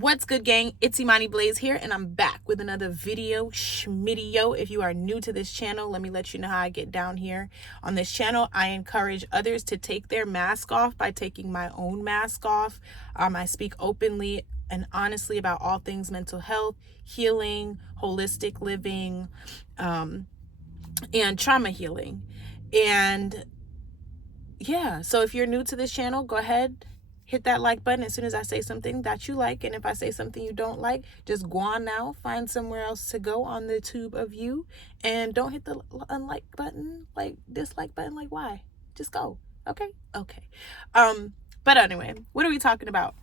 What's good, gang? It's Imani Blaze here, and I'm back with another video, schmidio. If you are new to this channel, let me let you know how I get down here. On this channel, I encourage others to take their mask off by taking my own mask off. I speak openly and honestly about all things mental health, healing, holistic living, and trauma healing. And yeah, so if you're new to this channel, go ahead, hit that like button as soon as I say something that you like. And if I say something you don't like, just go on now, find somewhere else to go on the tube of you, and don't hit the unlike button, like dislike button. Like, why? Just go. Okay. But anyway, what are we talking about?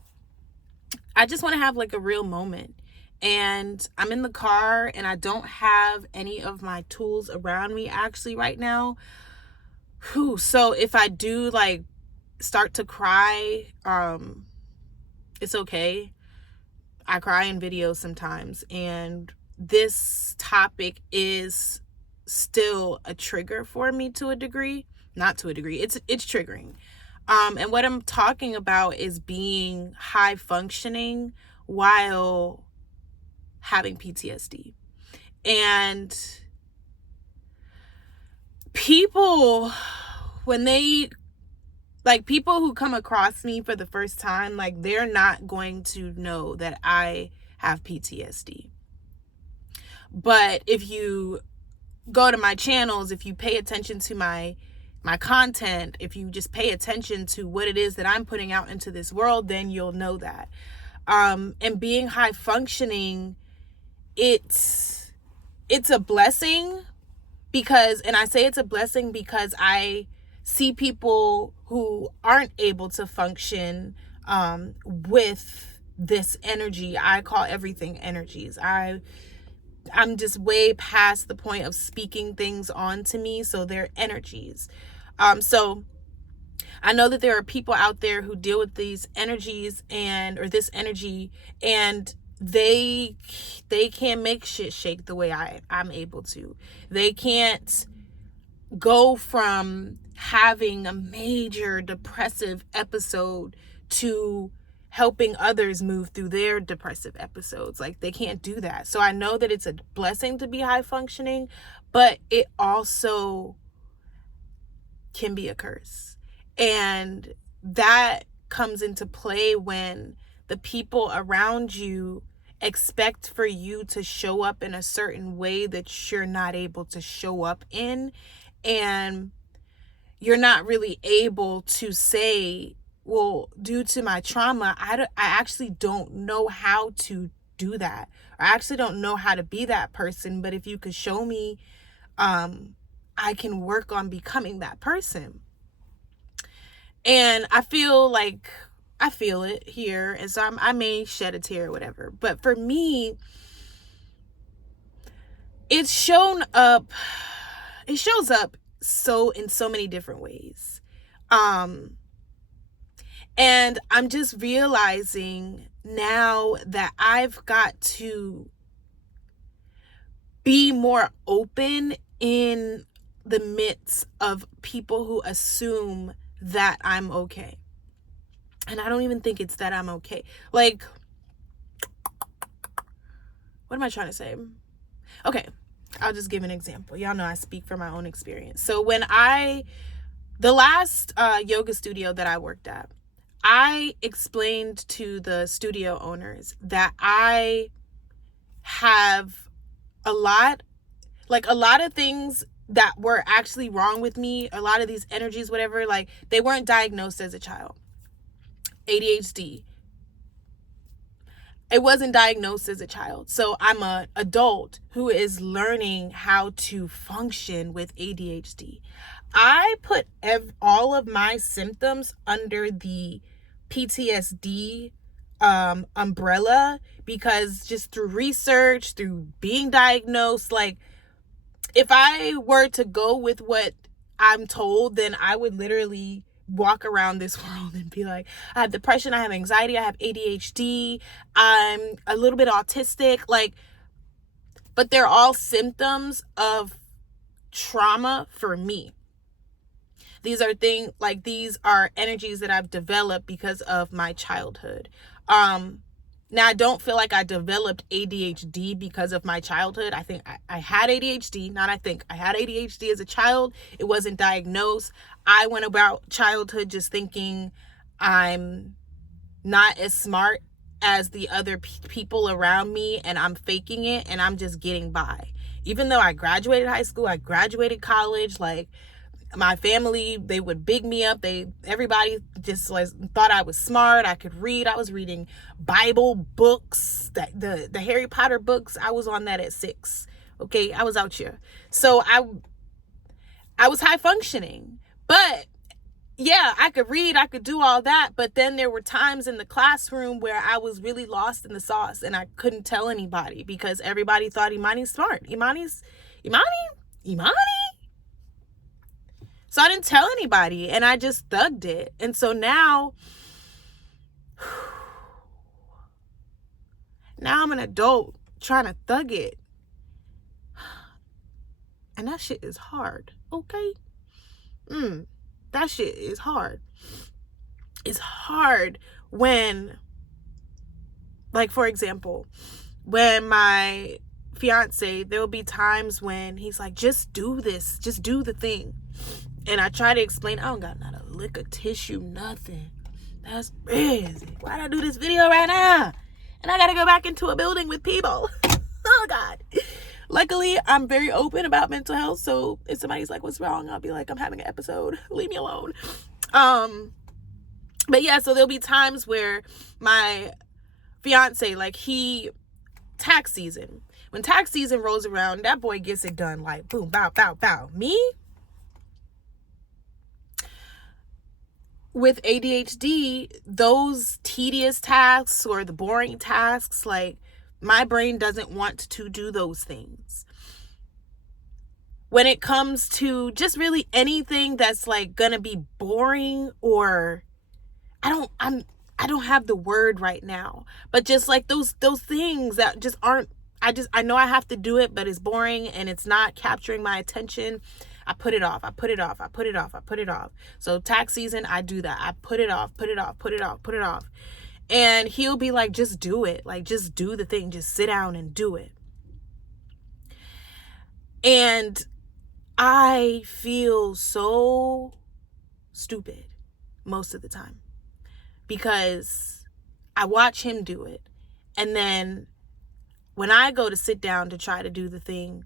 I just want to have like a real moment, and I'm in the car and I don't have any of my tools around me actually right now. So if I do like start to cry, it's okay. I cry in videos sometimes, and this topic is still a trigger for me to a degree. Not to a degree, it's triggering. And what I'm talking about is being high functioning while having PTSD. And people, when they, like, people who come across me for the first time, like, they're not going to know that I have PTSD. But if you go to my channels, if you pay attention to my content, if you just pay attention to what it is that I'm putting out into this world, then you'll know that. And being high functioning, it's a blessing, because, and I say it's a blessing because I see people who aren't able to function with this energy. I call everything energies. I'm just way past the point of speaking things onto me, so they're energies. So I know that there are people out there who deal with these energies or this energy, and they can't make shit shake the way I'm able to. They can't go from having a major depressive episode to helping others move through their depressive episodes. Like, they can't do that. So I know that it's a blessing to be high functioning, but it also can be a curse. And that comes into play when the people around you expect for you to show up in a certain way that you're not able to show up in, and you're not really able to say, well, due to my trauma, I actually don't know how to do that. I actually don't know how to be that person, but if you could show me, I can work on becoming that person. And I feel it here, and so I may shed a tear or whatever. But for me, it shows up so in so many different ways. And I'm just realizing now that I've got to be more open in the midst of people who assume that I'm okay. And I don't even think it's that I'm okay. Like, what am I trying to say? Okay, I'll just give an example. Y'all know I speak from my own experience. So when the last yoga studio that I worked at, I explained to the studio owners that I have a lot of things that were actually wrong with me. A lot of these energies, whatever, like, they weren't diagnosed as a child. ADHD, it wasn't diagnosed as a child. So I'm an adult who is learning how to function with ADHD. I put all of my symptoms under the PTSD umbrella, because just through research, through being diagnosed, like, if I were to go with what I'm told, then I would literally walk around this world and be like, I have depression, I have anxiety, I have ADHD, I'm a little bit autistic, like, but they're all symptoms of trauma for me. These are energies that I've developed because of my childhood. Now, I don't feel like I developed ADHD because of my childhood. I think I had ADHD. I had ADHD as a child. It wasn't diagnosed. I went about childhood just thinking I'm not as smart as the other people around me, and I'm faking it, and I'm just getting by. Even though I graduated high school, I graduated college, like, my family, they would big me up. Everybody just thought I was smart. I could read. I was reading Bible books, the Harry Potter books. I was on that at 6. Okay, I was out here. So I was high functioning. But yeah, I could read, I could do all that, but then there were times in the classroom where I was really lost in the sauce and I couldn't tell anybody because everybody thought Imani's smart. Imani? So I didn't tell anybody and I just thugged it. And so now I'm an adult trying to thug it. And that shit is hard, okay? That shit is hard. It's hard when, like, for example, when my fiance, there'll be times when he's like, just do this, just do the thing. And I try to explain, I don't got not a lick of tissue, nothing. That's crazy. Why'd I do this video right now? And I gotta go back into a building with people. Oh God. Luckily, I'm very open about mental health. So if somebody's like, what's wrong? I'll be like, I'm having an episode. Leave me alone. But yeah, so there'll be times where my fiance, like, tax season. When tax season rolls around, that boy gets it done like boom, bow, bow, bow. Me? With ADHD, those tedious tasks or the boring tasks, like, my brain doesn't want to do those things. When it comes to just really anything that's like gonna be boring, or I don't have the word right now, but just like those things that just aren't, I know I have to do it, but it's boring and it's not capturing my attention. I put it off. So tax season, I do that. I put it off. And he'll be like, just do it. Like, just do the thing. Just sit down and do it. And I feel so stupid most of the time because I watch him do it. And then when I go to sit down to try to do the thing,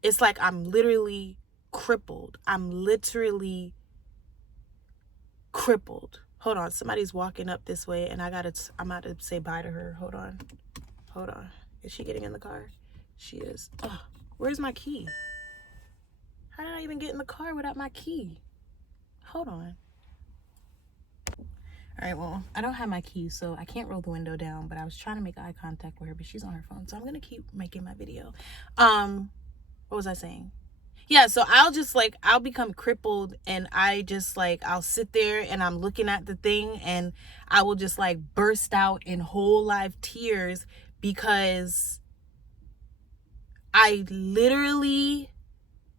it's like I'm literally crippled. Hold on, somebody's walking up this way and I'm about to say bye to her. Hold on. Is she getting in the car? She is. Oh, where's my key? How did I even get in the car without my key? Hold on. All right, well, I don't have my key, so I can't roll the window down, but I was trying to make eye contact with her, but she's on her phone, so I'm going to keep making my video. What was I saying? Yeah, so I'll become crippled and I'll sit there and I'm looking at the thing and I will just like burst out in whole live tears because I literally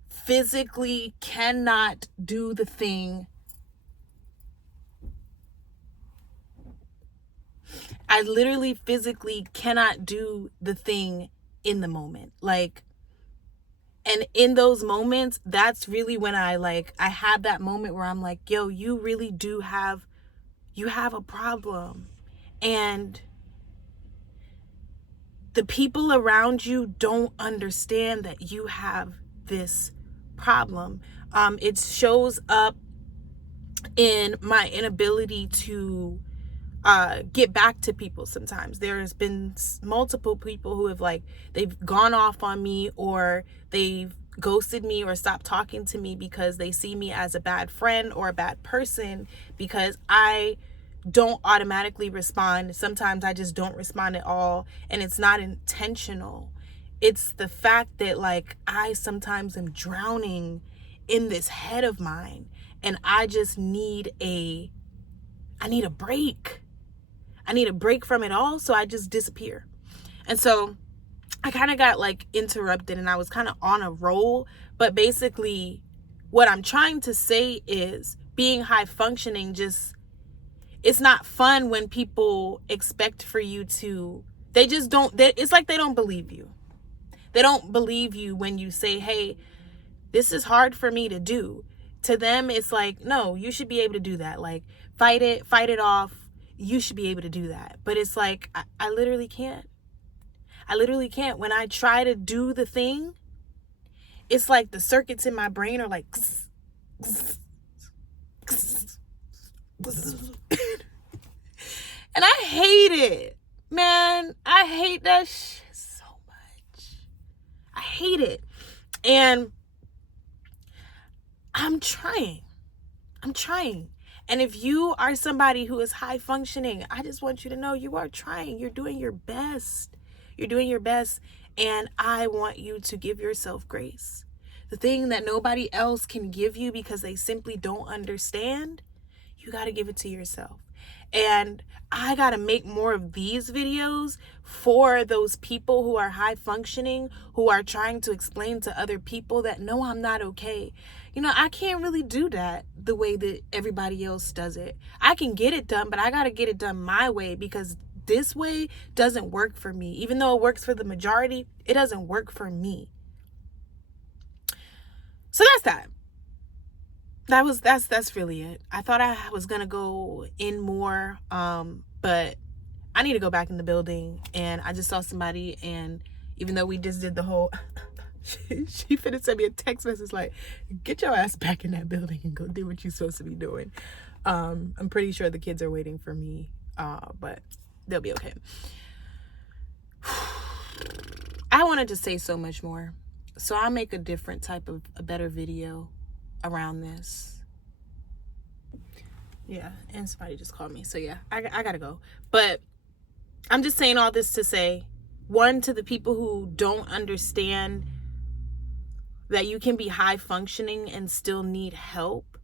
physically cannot do the thing. I literally physically cannot do the thing in the moment. Like, and in those moments, that's really when I have that moment where I'm like, yo, you really do have a problem. And the people around you don't understand that you have this problem. It shows up in my inability to get back to people sometimes. There's been multiple people who have they've gone off on me or they've ghosted me or stopped talking to me because they see me as a bad friend or a bad person because I don't automatically respond. Sometimes I just don't respond at all, and it's not intentional. It's the fact that I sometimes am drowning in this head of mine and I just need a break. I need a break from it all, so I just disappear. And so I kind of got interrupted and I was kind of on a roll, but basically what I'm trying to say is being high functioning it's not fun when people expect for you to, they just don't, it's like they don't believe you. They don't believe you when you say, hey, this is hard for me to do. To them, it's like, no, you should be able to do that. Like, fight it off. You should be able to do that. But it's like, I literally can't. I literally can't. When I try to do the thing, it's like the circuits in my brain are like, and I hate it, man. I hate that shit so much. I hate it. And I'm trying. And if you are somebody who is high functioning, I just want you to know you are trying. You're doing your best. You're doing your best. And I want you to give yourself grace. The thing that nobody else can give you because they simply don't understand, you got to give it to yourself. And I got to make more of these videos for those people who are high functioning, who are trying to explain to other people that, no, I'm not okay. You know, I can't really do that the way that everybody else does it. I can get it done, but I got to get it done my way, because this way doesn't work for me. Even though it works for the majority, it doesn't work for me. So that's that. That's really it. I thought I was gonna go in more, but I need to go back in the building. And I just saw somebody, and even though we just did the whole she finna send me a text message like, get your ass back in that building and go do what you're supposed to be doing. I'm pretty sure the kids are waiting for me, but they'll be okay. I wanted to say so much more, so I'll make a different type of a better video around this. Yeah, and somebody just called me, so yeah, I gotta go. But I'm just saying all this to say, one, to the people who don't understand that you can be high functioning and still need help,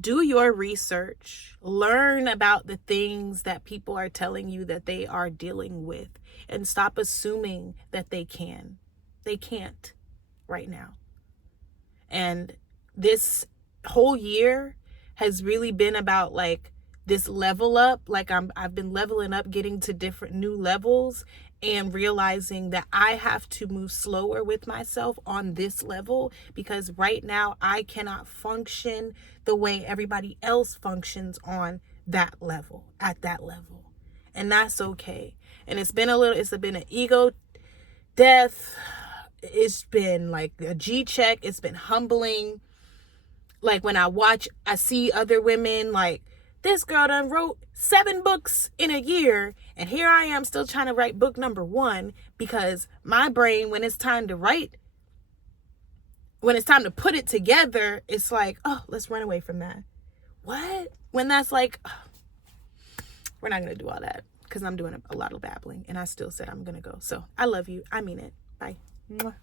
do your research, learn about the things that people are telling you that they are dealing with, and stop assuming that they can. They can't right now. And this whole year has really been about like this level up. Like I've been leveling up, getting to different new levels, and realizing that I have to move slower with myself on this level, because right now I cannot function the way everybody else functions on that level, at that level. And that's okay. And it's been an ego death. It's been like a G check. It's been humbling. Like when I see other women, like, this girl done wrote 7 books in a year, and here I am still trying to write book number 1, because my brain, when it's time to write, when it's time to put it together, it's like, oh, let's run away from that. What? When that's like, oh, we're not going to do all that, because I'm doing a lot of babbling, and I still said I'm going to go. So I love you. I mean it. Bye. Mwah.